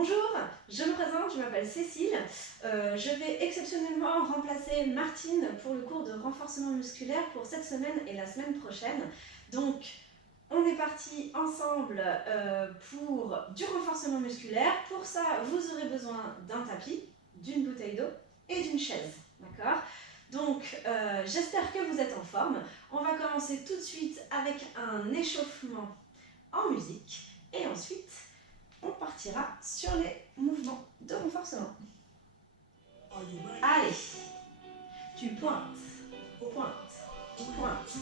Bonjour, je me présente, je m'appelle Cécile. Je vais exceptionnellement remplacer Martine pour le cours de renforcement musculaire pour cette semaine et la semaine prochaine. Donc, on est parti ensemble pour du renforcement musculaire. Pour ça, vous aurez besoin d'un tapis, d'une bouteille d'eau et d'une chaise. D'accord ? Donc, j'espère que vous êtes en forme. On va commencer tout de suite avec un échauffement en musique et ensuite on partira sur les mouvements de renforcement. Allez, tu pointes, pointes, pointes.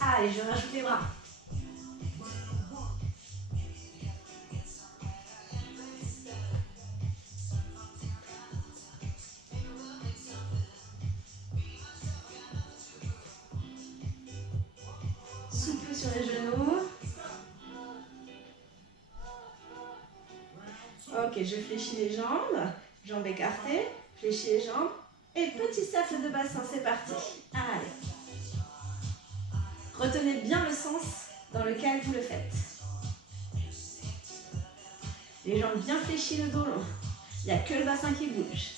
Allez, je rajoute les bras. Souple sur les genoux. Ok, je fléchis les jambes, jambes écartées, fléchis les jambes. Et petit cercle de bassin, c'est parti. Allez. Retenez bien le sens dans lequel vous le faites. Les jambes bien fléchies, le dos long. Il n'y a que le bassin qui bouge.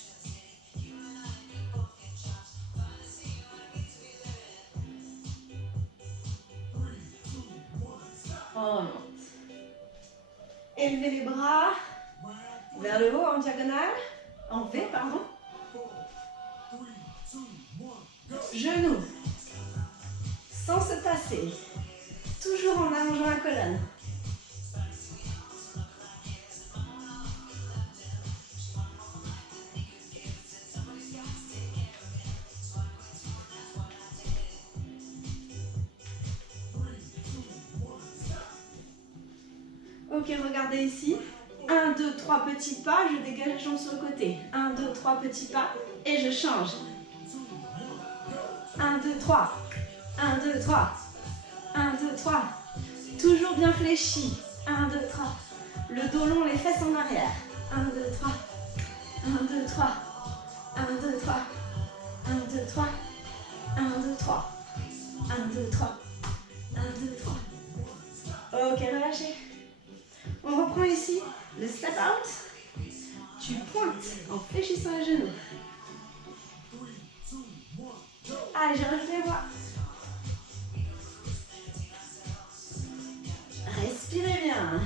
On monte. Élevez les bras vers le haut en diagonale, en V, pardon. Genoux, sans se tasser, toujours en allongeant la colonne. Ok, regardez ici. 1, 2, 3 petits pas, je dégage les jambes sur le côté. 1, 2, 3 petits pas et je change. 1, 2, 3. 1, 2, 3. 1, 2, 3. Toujours bien fléchi. 1, 2, 3. Le dos long, les fesses en arrière. 1, 2, 3. 1, 2, 3. 1, 2, 3. 1, 2, 3. 1, 2, 3. 1, 2, 3. 1, 2, 3. Ok, relâchez. On reprend ici le step out. Tu pointes en fléchissant les genoux. Allez, je rajoute les bras. Respirez bien.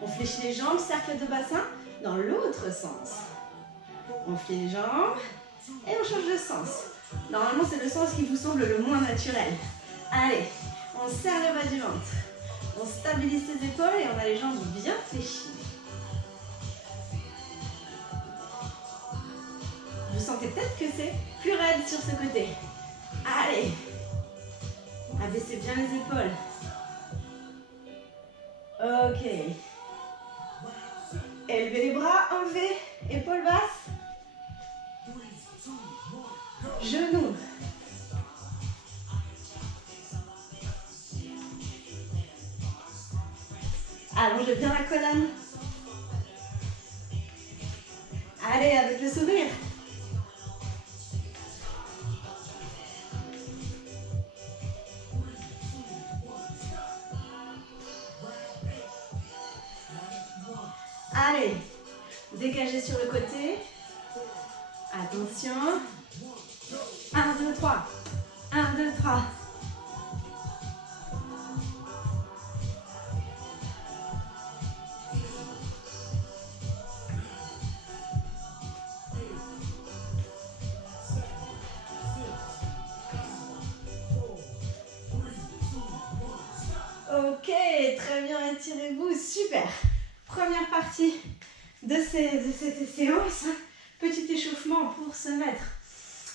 On fléchit les jambes, cercle de bassin, dans l'autre sens. On fléchit les jambes et on change de sens. Normalement, c'est le sens qui vous semble le moins naturel. Allez, on serre le bas du ventre. On stabilise ses épaules et on a les jambes bien fléchies. Vous sentez peut-être que c'est plus raide sur ce côté. Allez, abaissez bien les épaules. Ok. Élevez les bras en V, épaules basses. Genoux. Allongez bien la colonne. Allez, avec le sourire. Allez, dégagez sur le côté. Attention. 1, 2, 3. 1, 2, 3. Ok, très bien, étirez-vous, super. Première partie de cette séance, petit échauffement pour se mettre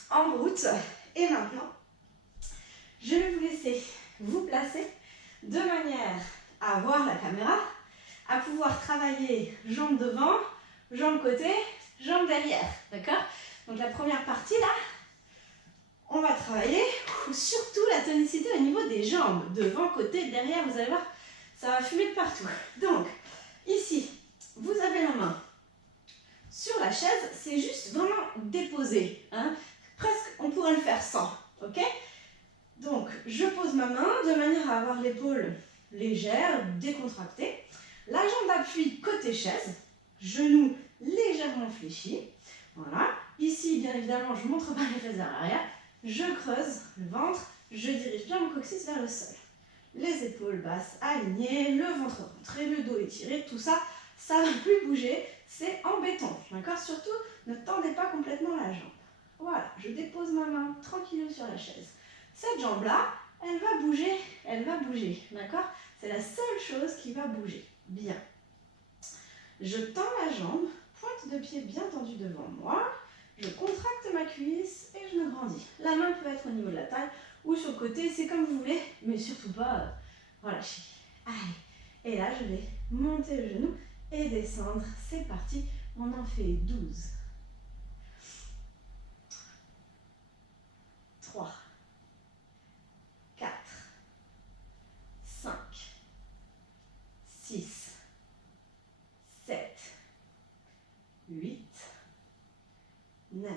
en route. Et maintenant, je vais vous laisser vous placer de manière à voir la caméra, à pouvoir travailler jambes devant, jambes côté, jambes derrière. D'accord? Donc la première partie là, on va travailler surtout la tonicité au niveau des jambes, devant, côté, derrière. Vous allez voir, Ça va fumer de partout. Donc, ici, vous avez la main sur la chaise, c'est juste vraiment déposé. Hein. Presque, on pourrait le faire sans, ok? Donc, je pose ma main de manière à avoir l'épaule légère, décontractée. La jambe d'appui côté chaise, genou légèrement fléchi. Voilà. Ici, bien évidemment, je ne montre pas les fesses vers l'arrière. Je creuse le ventre, je dirige bien mon coccyx vers le sol. Les épaules basses alignées, le ventre rentré, le dos étiré, tout ça, ça ne va plus bouger, c'est embêtant. D'accord? Surtout, ne tendez pas complètement la jambe. Voilà, je dépose ma main tranquillement sur la chaise. Cette jambe-là, elle va bouger, d'accord? C'est la seule chose qui va bouger. Bien. Je tends la jambe, pointe de pied bien tendue devant moi, je contracte ma cuisse et je me grandis. La main peut être au niveau de la taille ou sur le côté, c'est comme vous voulez, mais surtout pas relâcher. Allez, et là je vais monter le genou et descendre. C'est parti, on en fait 12. 3, 4, 5, 6, 7, 8, 9,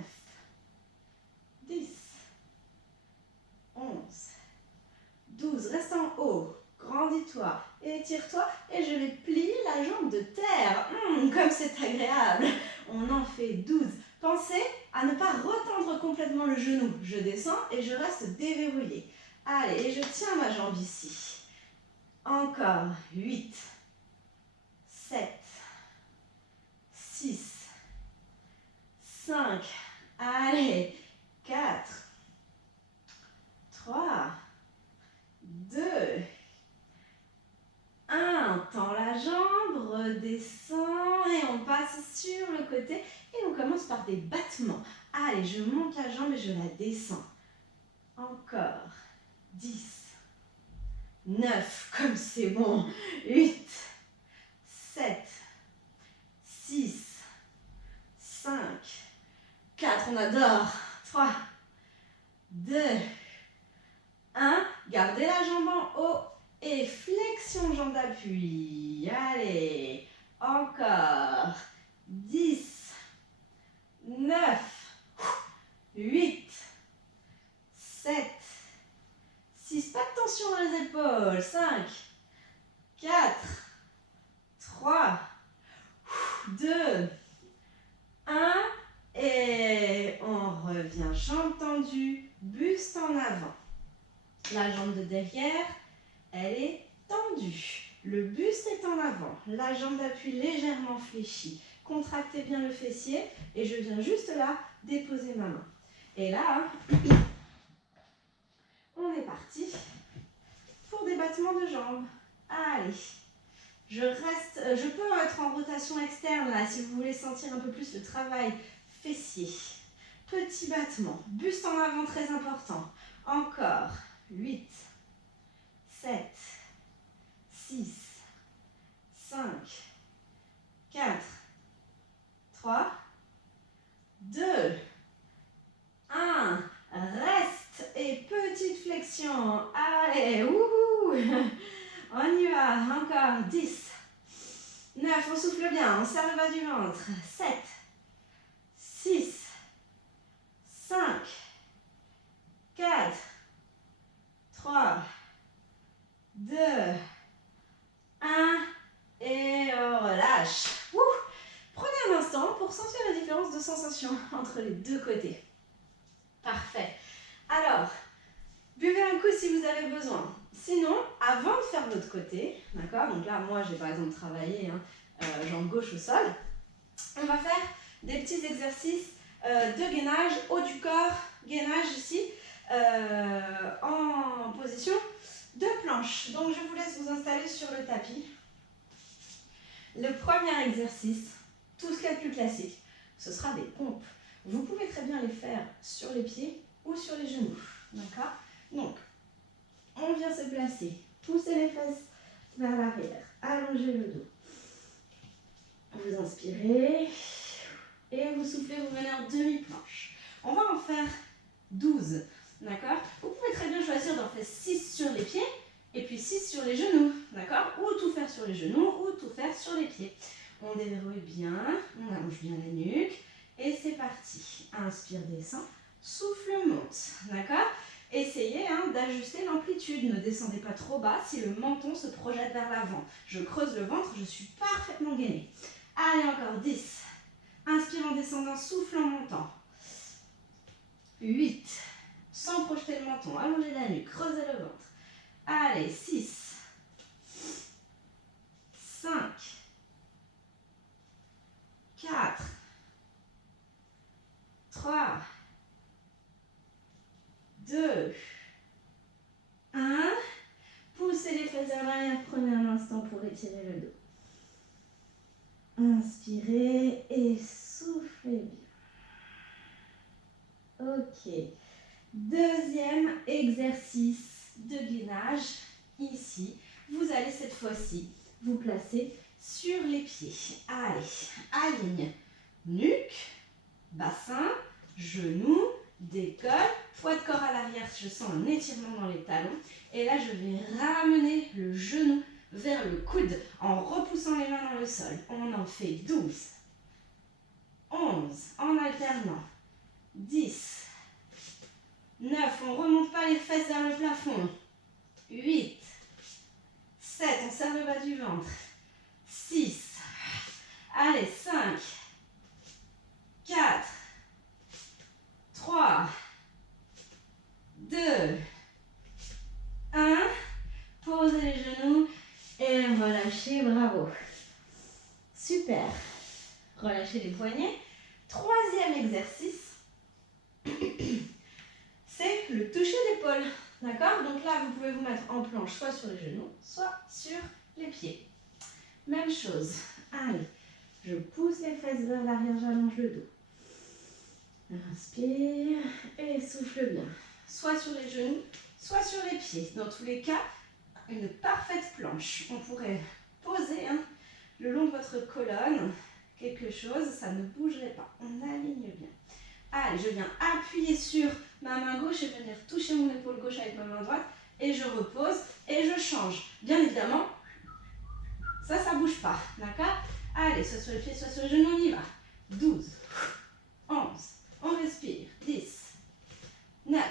10, 11, 12. Reste en haut. Grandis-toi, étire-toi et je vais plier la jambe de terre. Comme c'est agréable. On en fait 12. Pensez à ne pas retendre complètement le genou. Je descends et je reste déverrouillée. Allez, et je tiens ma jambe ici. Encore 8, 7, 6, 5, allez, 4, 3, 2, 1, tends la jambe, redescends et on passe sur le côté et on commence par des battements. Allez, je monte la jambe et je la descends. Encore 10, 9, comme c'est bon, 8, 7, 6, 5, 4, on adore, 3, 2, 1, gardez la jambe en haut et flexion jambe d'appui. Allez, encore 10, 9, 8, 7, 6, pas de tension dans les épaules, 5, 4, 3, 2, 1 et on revient, jambe tendue, buste en avant. La jambe de derrière, elle est tendue. Le buste est en avant. La jambe d'appui légèrement fléchie. Contractez bien le fessier et je viens juste là déposer ma main. Et là, on est parti pour des battements de jambes. Allez, je peux être en rotation externe là si vous voulez sentir un peu plus le travail fessier. Petit battement, buste en avant très important. Encore 8, 7, 6, 5, 4, 3, 2, 1. Reste et petite flexion. Allez, wouhou. On y va. Encore 10, 9, on souffle bien, on serre le bas du ventre. 7, 6, 5, 4, 3, 2, 1 et on relâche. Prenez un instant pour sentir la différence de sensation entre les deux côtés. Parfait. Alors, buvez un coup si vous avez besoin. Sinon, avant de faire de l'autre côté, d'accord, donc là, moi, j'ai par exemple travaillé jambe gauche au sol, on va faire des petits exercices de gainage, haut du corps, gainage ici, en position de planche. Donc, je vous laisse vous installer sur le tapis. Le premier exercice, tout ce qui est le plus classique, ce sera des pompes. Vous pouvez très bien les faire sur les pieds ou sur les genoux. D'accord? Donc, on vient se placer, pousser les fesses vers l'arrière, allonger le dos. Vous inspirez et vous soufflez, vous venez en demi-planche. On va en faire 12. D'accord? Vous pouvez très bien choisir d'en faire 6 sur les pieds et puis 6 sur les genoux. D'accord? Ou sur les genoux ou tout faire sur les pieds. On déverrouille bien, on allonge bien la nuque et c'est parti. Inspire, descend, souffle, monte. D'accord? Essayez d'ajuster l'amplitude, ne descendez pas trop bas si le menton se projette vers l'avant. Je creuse le ventre, je suis parfaitement gainée. Allez, encore 10. Inspire en descendant, souffle en montant. 8. Sans projeter le menton, allongez la nuque, creusez le ventre. Allez, 6. 5. 4. 3. 2. 1. Poussez les fesses vers l'arrière, prenez un instant pour étirer le dos. Inspirez et soufflez bien. Ok. Deuxième exercice de gainage. Ici, vous allez cette fois-ci vous placer sur les pieds. Allez, aligne, nuque, bassin, genoux, décolle, poids de corps à l'arrière, je sens un étirement dans les talons. Et là, je vais ramener le genou vers le coude en repoussant les mains dans le sol. On en fait 12, 11, en alternant, 10, 9, on ne remonte pas les fesses vers le plafond, 8, 7, on serre le bas du ventre, 6, allez, 5, 4, 3, 2, 1, posez les genoux et relâchez, bravo. Super. Relâchez les poignets. Troisième exercice, c'est le toucher d'épaule. D'accord? Donc là, vous pouvez vous mettre en planche, soit sur les genoux, soit sur les pieds. Même chose. Allez, je pousse les fesses vers l'arrière, j'allonge le dos. Inspire et souffle bien. Soit sur les genoux, soit sur les pieds. Dans tous les cas, une parfaite planche. On pourrait poser le long de votre colonne quelque chose, ça ne bougerait pas. On aligne bien. Allez, je viens appuyer sur ma main gauche et venir toucher mon épaule gauche avec ma main droite. Et je repose et je change. Bien évidemment, ça ne bouge pas. D'accord? Allez, soit sur les pieds, soit sur les genoux, on y va. 12, 11, on respire. 10, 9,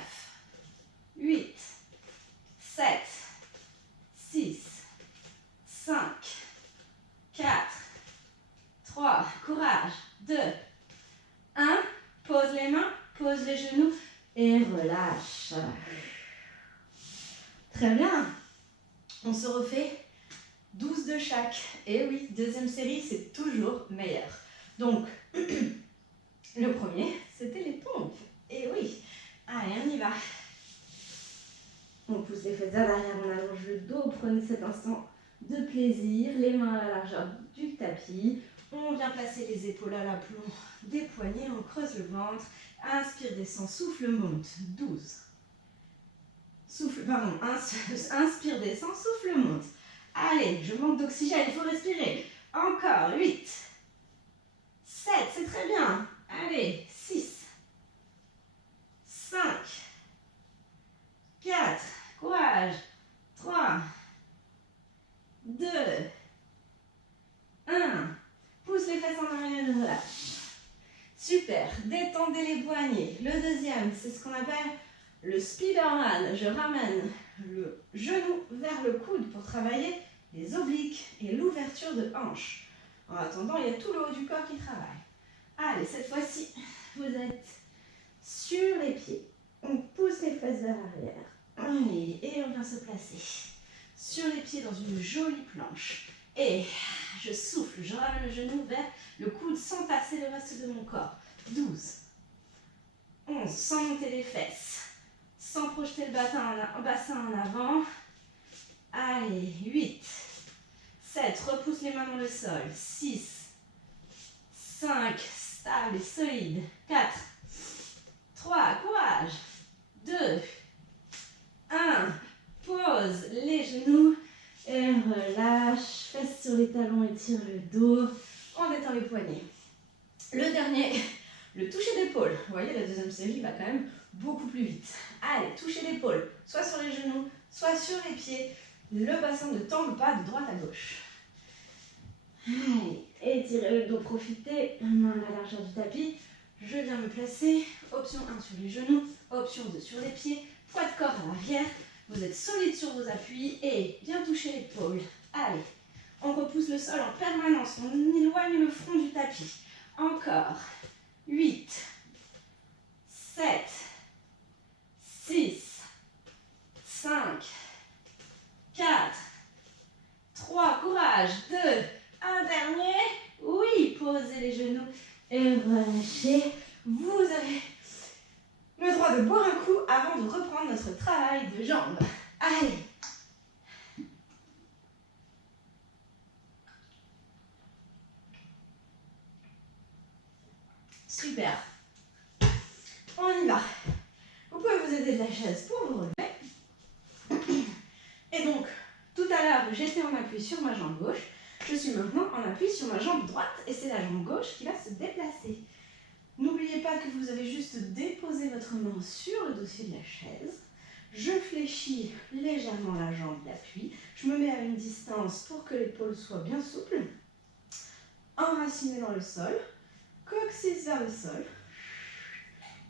8, 7, 6, 5, 4, 3, courage, 2, 1, pose les mains, pose les genoux et relâche. Très bien. On se refait 12 de chaque. Et oui, deuxième série, c'est toujours meilleur. Donc, le premier, c'était les pompes. Et oui. Allez, on y va. On pousse les fesses à l'arrière, on allonge le dos. Prenez cet instant de plaisir. Les mains à la largeur du tapis. On vient placer les épaules à l'aplomb des poignets. On creuse le ventre. Inspire, descend, souffle, monte. 12. Souffle, pardon. Inspire, descend, souffle, monte. Allez, je manque d'oxygène, il faut respirer. Encore, 8. 7, c'est très bien. Allez, 6. 5. 4. Courage. 3. 2. 1. Pousse les fesses en arrière et relâche. Super. Détendez les poignets. Le deuxième, c'est ce qu'on appelle le Spiderman. Je ramène le genou vers le coude pour travailler les obliques et l'ouverture de hanche. En attendant, il y a tout le haut du corps qui travaille. Allez, cette fois-ci, vous êtes sur les pieds. On pousse les fesses vers l'arrière. Et on vient se placer sur les pieds dans une jolie planche. Et je souffle, je ramène le genou vers le coude sans tasser le reste de mon corps. 12, 11, sans monter les fesses, sans projeter le bassin en avant. Allez, 8, 7, repousse les mains dans le sol. 6, 5, stable et solide. 4, 3, courage. 2, 1, pose les genoux et relâche. Fesses sur les talons, étire le dos. On détend les poignets. Le dernier, le toucher d'épaule. Vous voyez, la deuxième série va quand même beaucoup plus vite. Allez, toucher d'épaule, soit sur les genoux, soit sur les pieds. Le bassin ne tangue pas de droite à gauche. Allez, étirez le dos, profitez. Main à la largeur du tapis. Je viens me placer. Option 1 sur les genoux. Option 2 sur les pieds. Poids de corps à l'arrière. Vous êtes solide sur vos appuis et bien toucher l'épaule. Allez, on repousse le sol en permanence. On éloigne le front du tapis. Encore. 8, 7, 6, 5, 4, 3, courage, 2, un dernier. Oui, posez les genoux et relâchez. Vous avez le droit de boire un coup avant de reprendre notre travail de jambes. Allez. Super. On y va. Vous pouvez vous aider de la chaise pour vous relever. Et donc, tout à l'heure, j'étais en appui sur ma jambe gauche. Je suis maintenant en appui sur ma jambe droite et c'est la jambe gauche qui va se déplacer. N'oubliez pas que vous avez juste déposé votre main sur le dossier de la chaise. Je fléchis légèrement la jambe d'appui. Je me mets à une distance pour que l'épaule soit bien souple. Enraciné dans le sol. Coccyx vers le sol.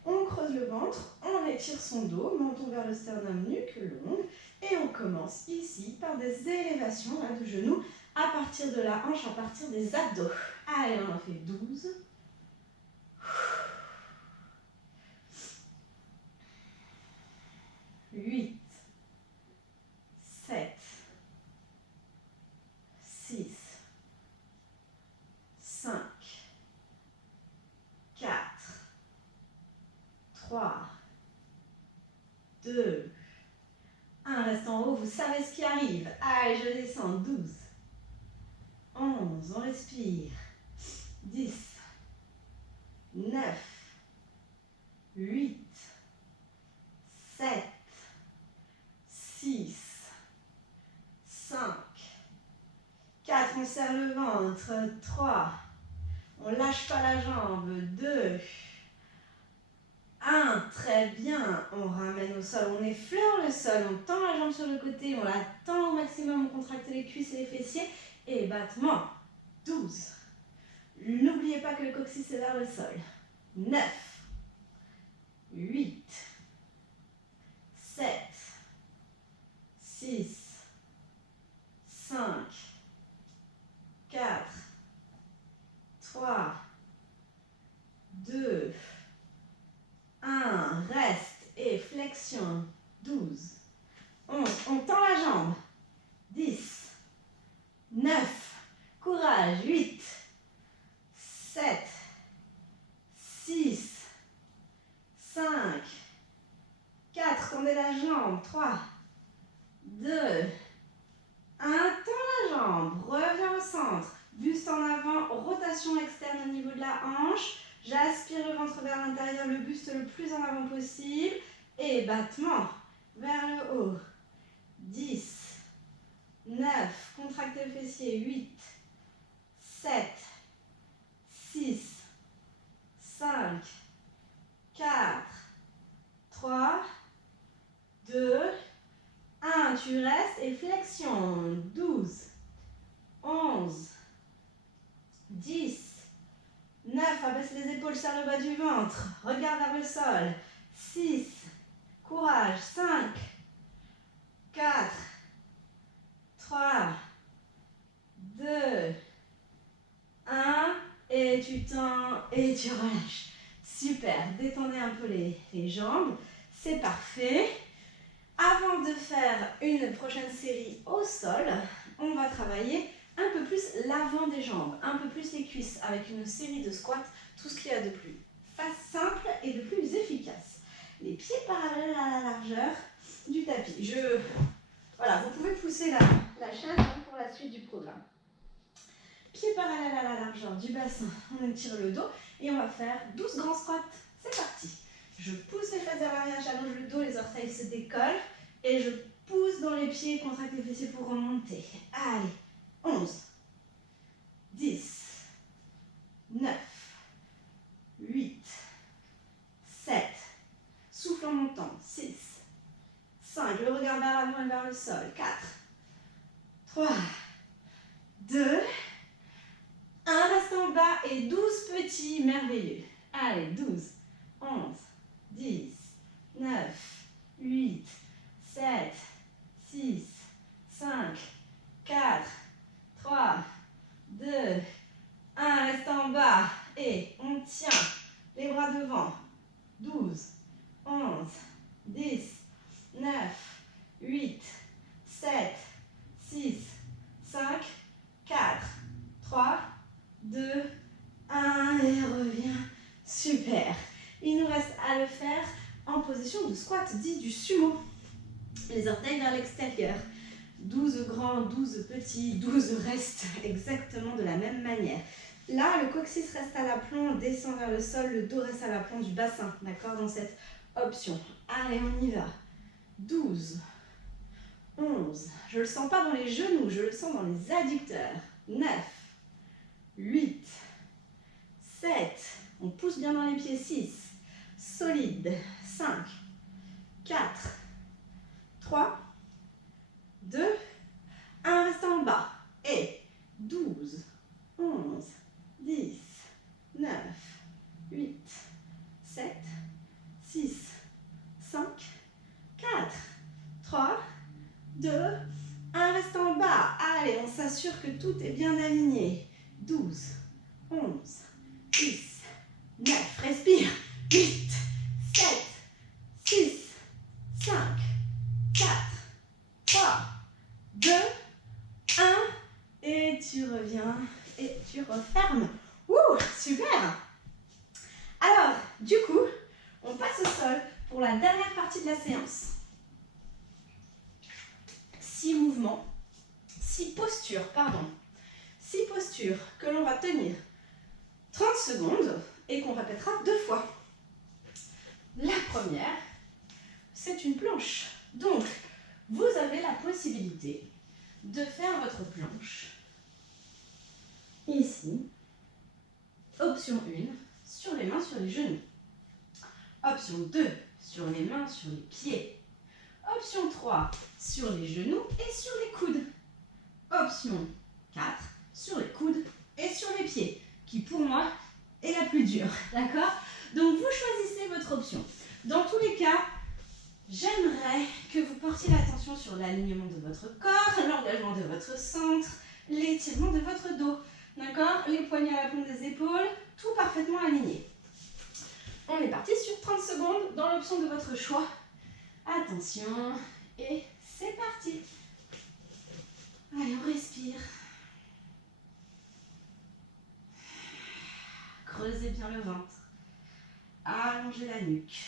On creuse le ventre, on étire son dos, menton vers le sternum, nuque longue. Et on commence ici par des élévations là, de genoux à partir de la hanche, à partir des abdos. Allez, on en fait 12. 8, 7, 6, 5, 4, 3, 2, 1. Reste en haut, vous savez ce qui arrive. Allez, je descends. 12, 11, on respire. 10, 9, 8, 7, 6, 5, 4, on serre le ventre. 3, on lâche pas la jambe. 2, 1, très bien. On ramène au sol, on effleure le sol, on tend la jambe sur le côté, on la tend au maximum, on contracte les cuisses et les fessiers. Et battement. 12. N'oubliez pas que le coccyx est vers le sol. 9, 8, 7, 6, 5, 4, 3, 2, 1. Reste et flexion. 12, 11. On tend la jambe. 10, 9. Courage. 8, 7, 6, 5, 4. Tendez la jambe. 3, 2, 1. Tends la jambe. Reviens au centre. Buste en avant. Rotation externe au niveau de la hanche. J'aspire le ventre vers l'intérieur, le buste le plus en avant possible. Et battement vers le haut. 10, 9. Contractez le fessier. 8, 7, 6, 5, 4, 3, 2, 1. Tu restes et flexion. 12, 11, 10, 9, abaisse les épaules, serre le bas du ventre. Regarde vers le sol. 6, courage. 5, 4, 3, 2, 1. Et tu tends et tu relâches. Super. Détendez un peu les jambes. C'est parfait. Avant de faire une prochaine série au sol, on va travailler un peu plus l'avant des jambes, un peu plus les cuisses, avec une série de squats, tout ce qu'il y a de plus simple et de plus efficace. Les pieds parallèles à la largeur du tapis. Voilà, vous pouvez pousser la chaise pour la suite du programme. Pieds parallèles à la largeur du bassin, on étire le dos et on va faire 12 grands squats. C'est parti. Je pousse les fesses vers l'arrière, j'allonge le dos, les orteils se décollent et je pousse dans les pieds, contracte les fessiers pour remonter. Allez. 11, 10, 9, 8, 7, souffle en montant, 6, 5, le regard vers l'avant et vers le sol, 4, 3, 2, Un reste en bas et 12 petits, merveilleux. Allez, 12, 11, 10, 9, 8, 7, 6, 5, 4, 3, 2, 1, reste en bas et on tient les bras devant. 12, 11, 10, 9, 8, 7, 6, 5, 4, 3, 2, 1 et reviens. Super. Il nous reste à le faire en position de squat, dit du sumo. Les orteils vers l'extérieur. 12 grands, 12 petits, 12 restent exactement de la même manière. Là, le coccyx reste à l'aplomb, descend vers le sol, le dos reste à l'aplomb du bassin, d'accord, dans cette option. Allez, on y va. 12, 11, je ne le sens pas dans les genoux, je le sens dans les adducteurs. 9, 8, 7, on pousse bien dans les pieds. 6, solide. 5, 4, 3, 2, 1, reste en bas. Et 12, 11, 10, 9, 8, 7, 6, 5, 4, 3, 2, 1, reste en bas. Allez, on s'assure que tout est bien aligné. 12, 11, 10, 9, respire. 8, 7, 6, 5, 4, 3, 2, 1. Et tu reviens et tu refermes. Ouh, super! Alors, du coup, on passe au sol pour la dernière partie de la séance. 6 mouvements, 6 postures, pardon. 6 postures que l'on va tenir 30 secondes et qu'on répétera 2 fois. La première, c'est une planche. Donc, vous avez la possibilité de faire votre planche ici. Option 1, sur les mains, sur les genoux. Option 2, sur les mains, sur les pieds. Option 3, sur les genoux et sur les coudes. Option 4, sur les coudes et sur les pieds, qui pour moi est la plus dure. D'accord? Donc vous choisissez votre option. Dans tous les cas, j'aimerais que vous portiez l'attention sur l'alignement de votre corps, l'engagement de votre centre, l'étirement de votre dos. D'accord? Les poignets à la pointe des épaules, tout parfaitement aligné. On est parti sur 30 secondes dans l'option de votre choix. Attention, et c'est parti. Allez, on respire. Creusez bien le ventre. Allongez la nuque.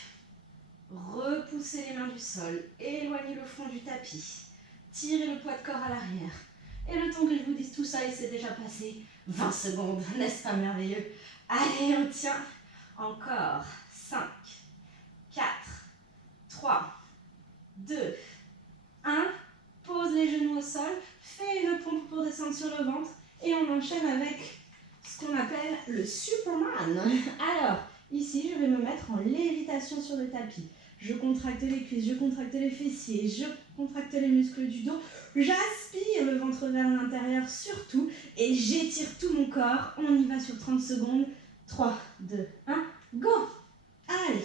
Repoussez les mains du sol. Éloignez le front du tapis. Tirez le poids de corps à l'arrière. Et le temps que je vous dise tout ça, il s'est déjà passé 20 secondes. N'est-ce pas merveilleux? Allez, on tient. Encore. 5, 4, 3, 2, 1. Pose les genoux au sol. Fais une pompe pour descendre sur le ventre. Et on enchaîne avec ce qu'on appelle le Superman. Alors, ici, je vais me mettre en lévitation sur le tapis. Je contracte les cuisses, je contracte les fessiers, je contracte les muscles du dos. J'aspire le ventre vers l'intérieur surtout et j'étire tout mon corps. On y va sur 30 secondes. 3, 2, 1, go! Allez!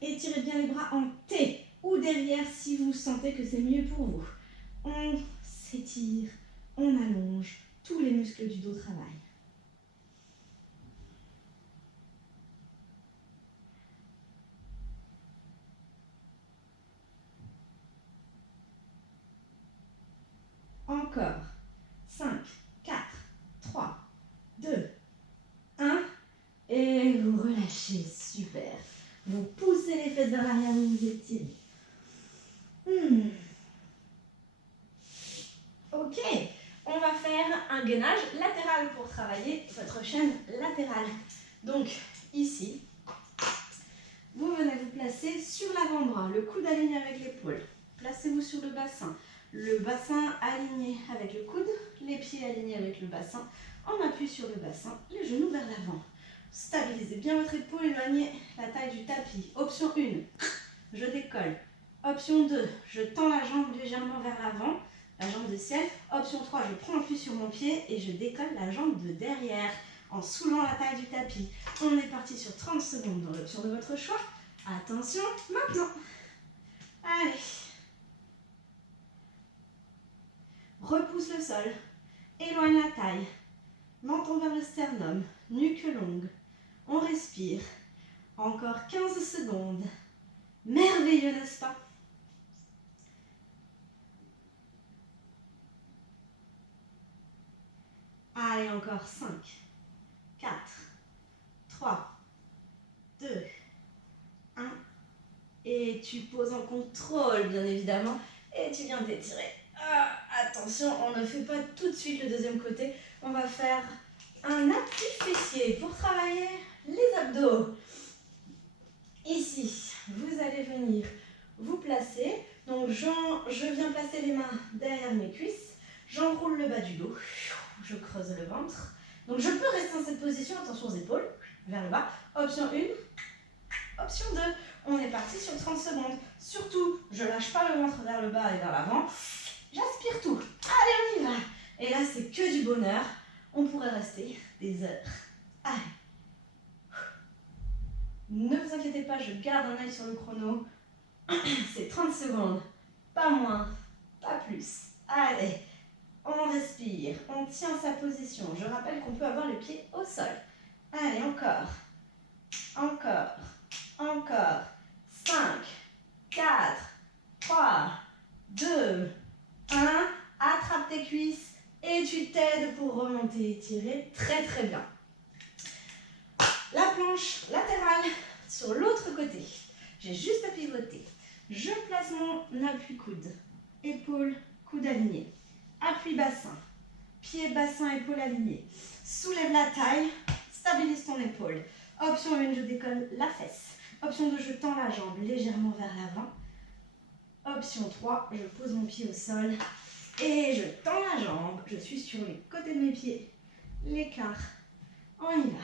Étirez bien les bras en T ou derrière si vous sentez que c'est mieux pour vous. On s'étire, on allonge, tous les muscles du dos travaillent. Encore. 5, 4, 3, 2, 1. Et vous relâchez. Super. Vous poussez les fesses vers l'arrière, vous vous étirez. Ok. On va faire un gainage latéral pour travailler votre chaîne latérale. Donc, ici, vous venez vous placer sur l'avant-bras, le coude aligné avec l'épaule. Placez-vous sur le bassin aligné avec le coude, les pieds alignés avec le bassin. On appuie sur le bassin, les genoux vers l'avant. Stabilisez bien votre épaule, éloignez la taille du tapis. Option 1, je décolle. Option 2, je tends la jambe légèrement vers l'avant. la jambe de ciel. Option 3, je prends appui sur mon pied et je décolle la jambe de derrière en soulevant la taille du tapis. On est parti sur 30 secondes dans l'option de votre choix. Attention, maintenant. Allez. Repousse le sol. Éloigne la taille. Menton vers le sternum. Nuque longue. On respire. Encore 15 secondes. Merveilleux, n'est-ce pas? Allez, encore 5, 4, 3, 2, 1. Et tu poses en contrôle, bien évidemment. Et tu viens d'étirer. Ah, attention, on ne fait pas tout de suite le deuxième côté. On va faire un appui fessier pour travailler les abdos. Ici, vous allez venir vous placer. Donc, je viens placer les mains derrière mes cuisses. J'enroule le bas du dos. Je creuse le ventre. Donc, je peux rester dans cette position. Attention aux épaules, vers le bas. Option 1. Option 2. On est parti sur 30 secondes. Surtout, je ne lâche pas le ventre vers le bas et vers l'avant. J'aspire tout. Allez, on y va. Et là, c'est que du bonheur. On pourrait rester des heures. Allez. Ne vous inquiétez pas, je garde un œil sur le chrono. C'est 30 secondes. Pas moins, pas plus. Allez, on respire. On tient sa position. Je rappelle qu'on peut avoir les pieds au sol. Allez, encore. Encore. Encore. 5, 4, 3, 2, 1. Attrape tes cuisses et tu t'aides pour remonter et tirer très très bien. La planche latérale sur l'autre côté. J'ai juste à pivoter. Je place mon appui coude. Épaule, coude aligné. Appui bassin. Pied, bassin, épaule alignée. Soulève la taille. Stabilise ton épaule. Option 1, je décolle la fesse. Option 2, je tends la jambe légèrement vers l'avant. Option 3, je pose mon pied au sol et je tends la jambe. Je suis sur les côtés de mes pieds. L'écart. On y va.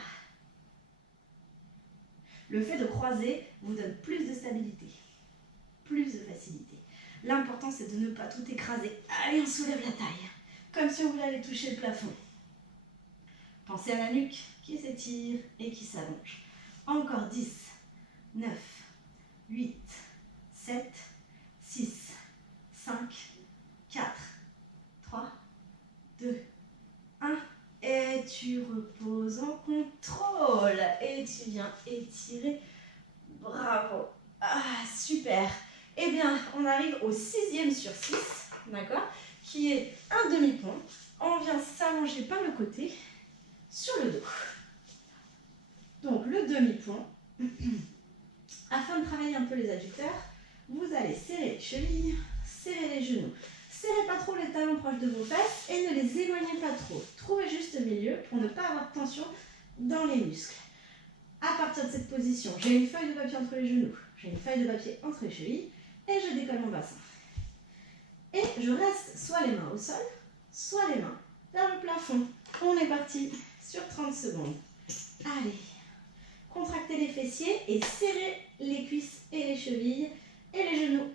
Le fait de croiser vous donne plus de stabilité, plus de facilité. L'important, c'est de ne pas tout écraser. Allez, on soulève la taille, comme si on voulait aller toucher le plafond. Pensez à la nuque qui s'étire et qui s'allonge. Encore 10, 9, 8, 7, 6, 5, 4, 3, 2, 1. Et tu reposes en contrôle. Et tu viens étirer. Bravo. Ah, super. Eh bien, on arrive au 6e sur 6, d'accord, qui est un demi-pont. On vient s'allonger par le côté sur le dos. Donc, le demi-pont, afin de travailler un peu les adducteurs, vous allez serrer les chevilles, serrer les genoux. Serrez pas trop les talons proches de vos fesses et ne les éloignez pas trop. Trouvez juste le milieu pour ne pas avoir de tension dans les muscles. À partir de cette position, j'ai une feuille de papier entre les genoux, j'ai une feuille de papier entre les chevilles et je décolle mon bassin. Et je reste soit les mains au sol, soit les mains vers le plafond. On est parti sur 30 secondes. Allez, contractez les fessiers et serrez les cuisses et les chevilles et les genoux.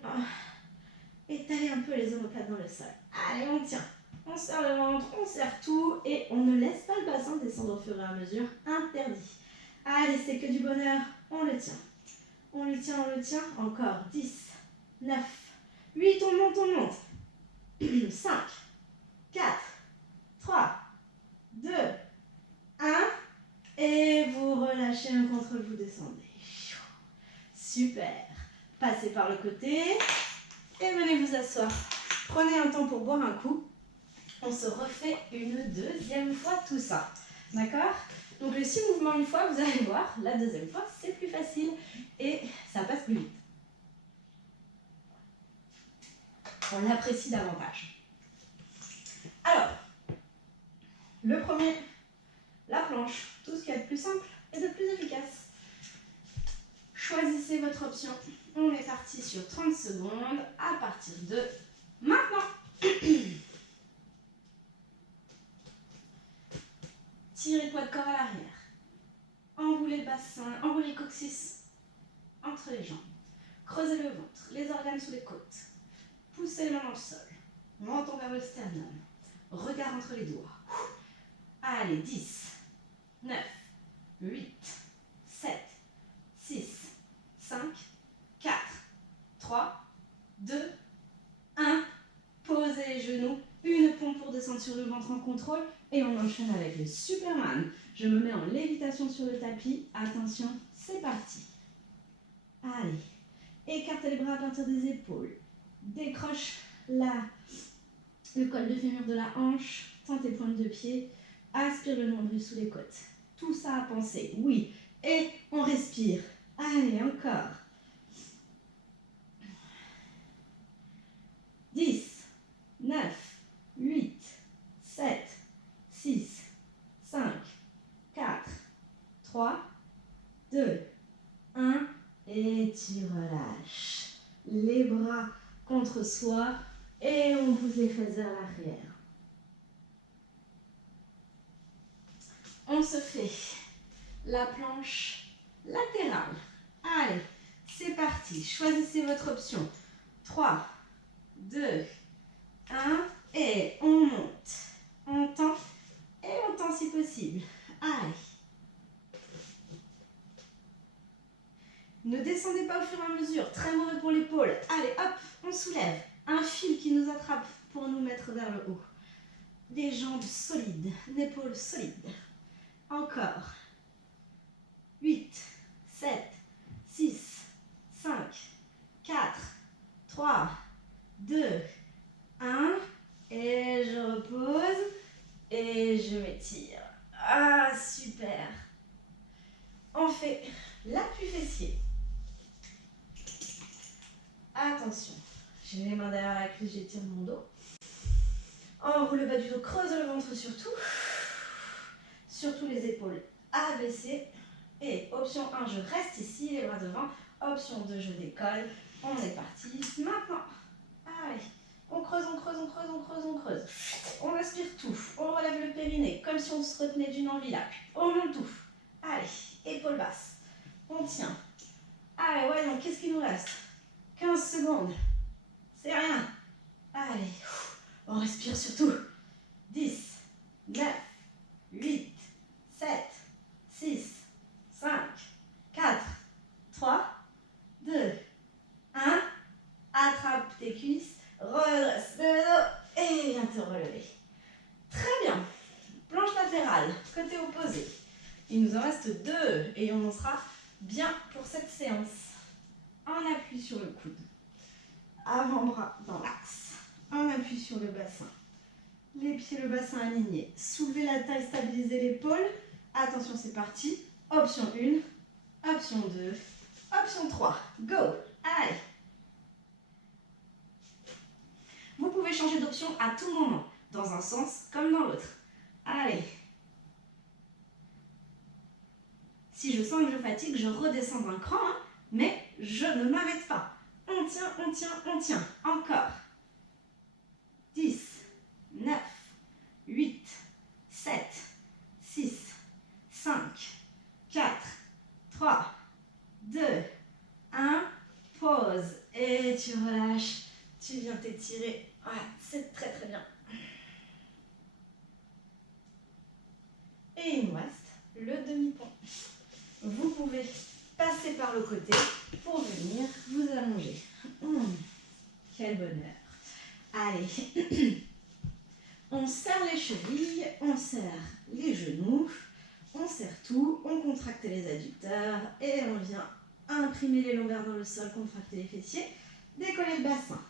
Étalez un peu les omoplates dans le sol. Allez, on tient. On serre le ventre, on serre tout et on ne laisse pas le bassin descendre au fur et à mesure. Interdit. Allez, c'est que du bonheur. On le tient. On le tient, on le tient. Encore 10, 9, 8, on monte, on monte. 5, 4, 3, 2, 1. Et vous relâchez un contrôle, vous descendez. Super. Passez par le côté. Et venez vous asseoir. Prenez un temps pour boire un coup. On se refait une deuxième fois tout ça. D'accord? Donc les 6 mouvements une fois, vous allez voir, la deuxième fois, c'est plus facile et ça passe plus vite. On l'apprécie davantage. Alors, le premier, la planche, tout ce qu'il y a de plus simple et de plus efficace. Choisissez votre option. On est parti sur 30 secondes à partir de maintenant. Tirez poids de corps à l'arrière. Enroulez le bassin, enroulez le coccyx entre les jambes. Creusez le ventre, les organes sous les côtes. Poussez les mains dans le sol. menton vers le sternum. Regard entre les doigts. Allez, 10, 9, 8, 7, 6, 5, 4, 3, 2, 1. Posez les genoux, une pompe pour descendre sur le ventre en contrôle et on enchaîne avec le Superman. Je me mets en lévitation sur le tapis. Attention, c'est parti. Allez, écartez les bras à partir des épaules. Décroche le col de fémur de la hanche. Tentez pointe de pied. Aspire le nombril sous les côtes. Tout ça à penser, oui. Et on respire. Allez, encore. 10, 9, 8, 7, 6, 5, 4, 3, 2, 1. Et tu relâches. Les bras contre soi et on pousse les fesses vers l'arrière. On se fait la planche latérale. Allez, c'est parti. Choisissez votre option. 3, 2, 1. Et on monte. On tend et on tend si possible. Allez. Ne descendez pas au fur et à mesure. Très mauvais pour l'épaule. Allez, hop, on soulève. Un fil qui nous attrape pour nous mettre vers le haut. Des jambes solides, l'épaule solide. Encore. 8, 7, 6, 5, 4, 3, 2, 1. Et je repose. Et je m'étire. Ah, super. On fait l'appui fessier. Attention. J'ai les mains derrière la cuisse, j'étire mon dos. Enroule le bas du dos, creuse le ventre surtout. Surtout les épaules abaissées. Et option 1, je reste ici, les bras devant. Option 2, je décolle. On est parti. Maintenant, allez, on creuse, on creuse, on creuse, on creuse, on creuse. On aspire tout. On relève le périnée, comme si on se retenait d'une envie là. On monte tout. Allez, épaules basses. On tient. Allez, ouais, non, qu'est-ce qu'il nous reste? 15 secondes. C'est rien. Allez, on respire surtout. 10, 9, 8, 7, 6, 5, 4, 3, 2, 1. Attrape tes cuisses, redresse le dos et viens te relever. Très bien. Planche latérale, côté opposé. Il nous en reste 2 et on en sera bien pour cette séance. Un appui sur le coude. Avant-bras dans l'axe. Un appui sur le bassin. Les pieds, le bassin aligné. Soulevez la taille, stabilisez l'épaule. Attention, c'est parti. Option 1, option 2, option 3. Go. Allez. Vous pouvez changer d'option à tout moment, dans un sens comme dans l'autre. Allez. Si je sens que je fatigue, je redescends d'un cran, hein, mais je ne m'arrête pas. On tient, on tient, on tient. Encore. 10, 9, 8, 7, 6, 5, 4, 3, 2, 1. Pause. Et tu relâches. Tu viens t'étirer. Ouais, c'est très très bien. Et il nous reste le demi-pont. Vous pouvez passer par le côté pour venir vous allonger. Quel bonheur. Allez. On serre les chevilles, on serre les genoux, on serre tout, on contracte les adducteurs et on vient imprimer les lombaires dans le sol, contracter les fessiers, décoller le bassin.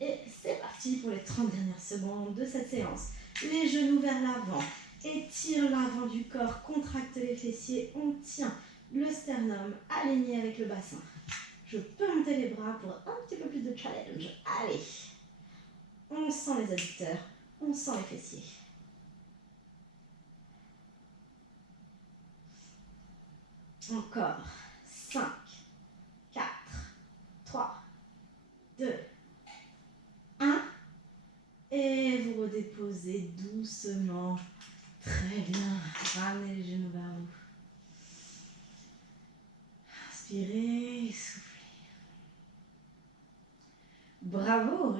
Et c'est parti pour les 30 dernières secondes de cette séance. Les genoux vers l'avant, étire l'avant du corps, contracte les fessiers, on tient le sternum aligné avec le bassin. Je peux monter les bras pour un petit peu plus de challenge. Allez, on sent les adducteurs, on sent les fessiers. Encore. 5, 4, 3, 2, 1. Et vous redéposez doucement. Très bien. Ramenez les genoux vers vous. Inspirez, soufflez. Bravo.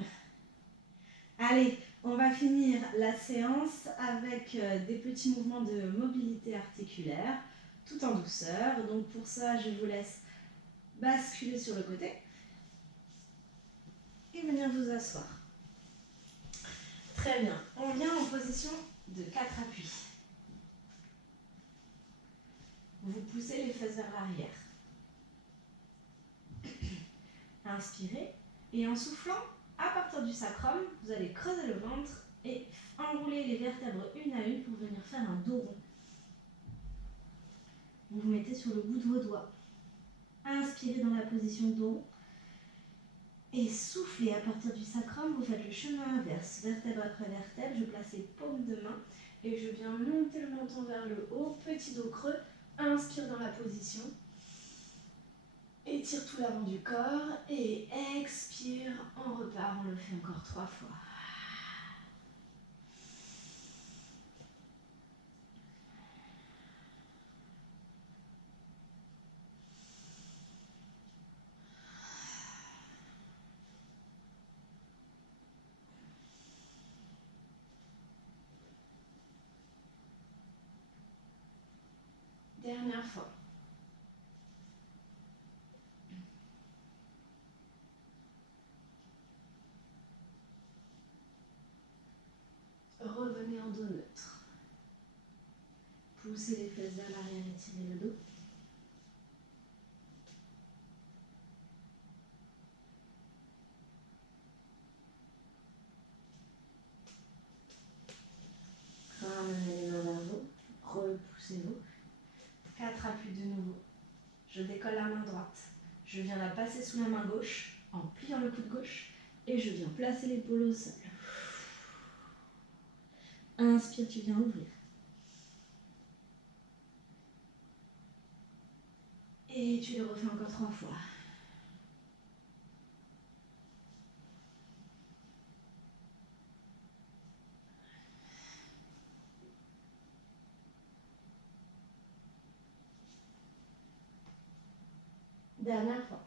Allez, on va finir la séance avec des petits mouvements de mobilité articulaire, tout en douceur. Donc pour ça, je vous laisse basculer sur le côté et venir vous asseoir. Très bien, on vient en position de 4 appuis. Vous poussez les fesses vers l'arrière. Inspirez et en soufflant, à partir du sacrum, vous allez creuser le ventre et enrouler les vertèbres une à une pour venir faire un dos rond. Vous vous mettez sur le bout de vos doigts. Inspirez dans la position dos rond et soufflez à partir du sacrum. Vous faites le chemin inverse, vertèbre après vertèbre. Je place les paumes de main et je viens monter le menton vers le haut, petit dos creux. Inspire dans la position. Étire tout l'avant du corps et expire, on repart, on le fait encore 3 fois. Dernière fois. Revenez en dos neutre. Poussez les fesses vers l'arrière, étirez le dos. Ramenez les mains vers vous, repoussez-vous. 4 appuis de nouveau. Je décolle la main droite. Je viens la passer sous la main gauche en pliant le coude gauche et je viens placer l'épaule au sol. Inspire, tu viens ouvrir. Et tu le refais encore 3 fois. Dernière fois.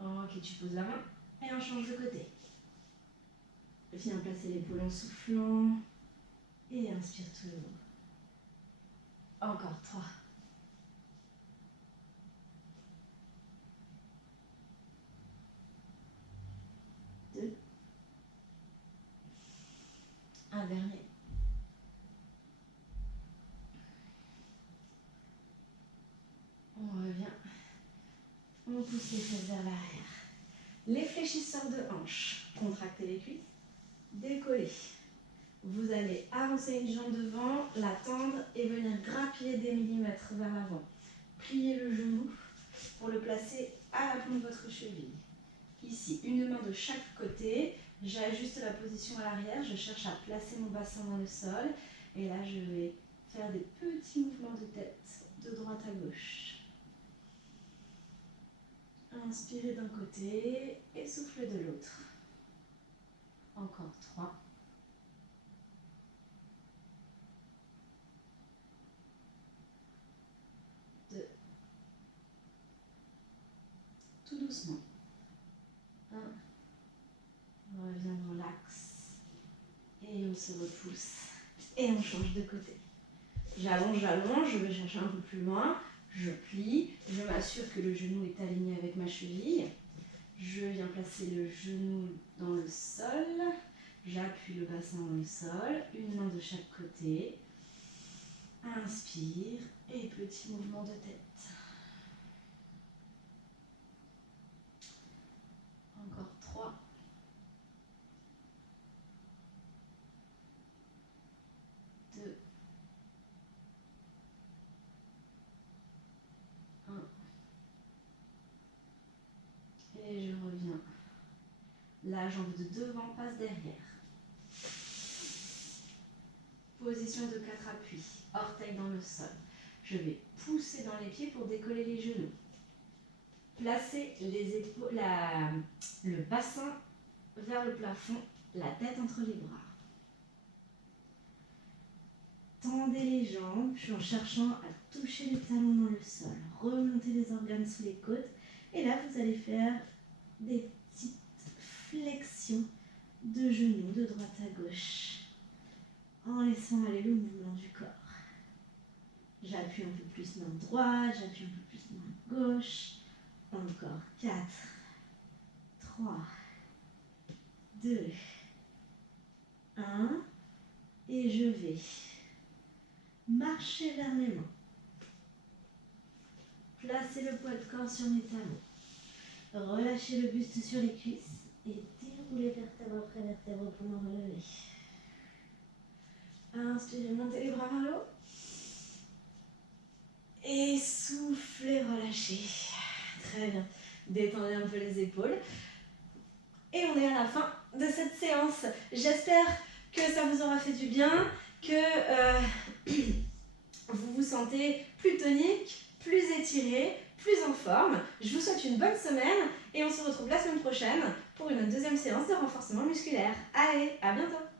Ok, tu poses la main et on change de côté. Viens placer l'épaule en soufflant et inspire toujours. Encore 3. 2. Un dernier. On revient. On pousse les fesses vers l'arrière. Les fléchisseurs de hanches. Contractez les cuisses. Décollez. Vous allez avancer une jambe devant, la tendre et venir grappiller des millimètres vers l'avant. Pliez le genou pour le placer à la pointe de votre cheville. Ici, une main de chaque côté. J'ajuste la position à l'arrière. Je cherche à placer mon bassin dans le sol. Et là, je vais faire des petits mouvements de tête de droite à gauche. Inspirez d'un côté et soufflez de l'autre. Encore 3. 2. Tout doucement. 1. On revient dans l'axe. Et on se repousse. Et on change de côté. J'allonge, je vais chercher un peu plus loin. Je plie. Je m'assure que le genou est aligné avec ma cheville. Je viens placer le genou dans le sol. J'appuie le bassin dans le sol. Une main de chaque côté. Inspire. Et petit mouvement de tête. Encore 3. 2. 1. Et je reviens. La jambe de devant passe derrière. Position de 4 appuis. Orteils dans le sol. Je vais pousser dans les pieds pour décoller les genoux. Placez les épaules, le bassin vers le plafond, la tête entre les bras. Tendez les jambes en cherchant à toucher les talons dans le sol. Remontez les organes sous les côtes Et là, vous allez faire des petites flexions de genoux de droite à gauche en laissant aller le mouvement du corps. J'appuie un peu plus main droite, j'appuie un peu plus main gauche. Encore 4, 3, 2, 1. Et je vais marcher vers mes mains. Placer le poids de corps sur mes talons. Relâcher le buste sur les cuisses et dérouler vertèbre après vertèbre pour me relever. Inspirez, montez les bras vers le haut. Et soufflez, relâchez. Très bien. Détendez un peu les épaules. Et on est à la fin de cette séance. J'espère que ça vous aura fait du bien, que vous vous sentez plus tonique, plus étiré, plus en forme. Je vous souhaite une bonne semaine et on se retrouve la semaine prochaine pour une deuxième séance de renforcement musculaire. Allez, à bientôt!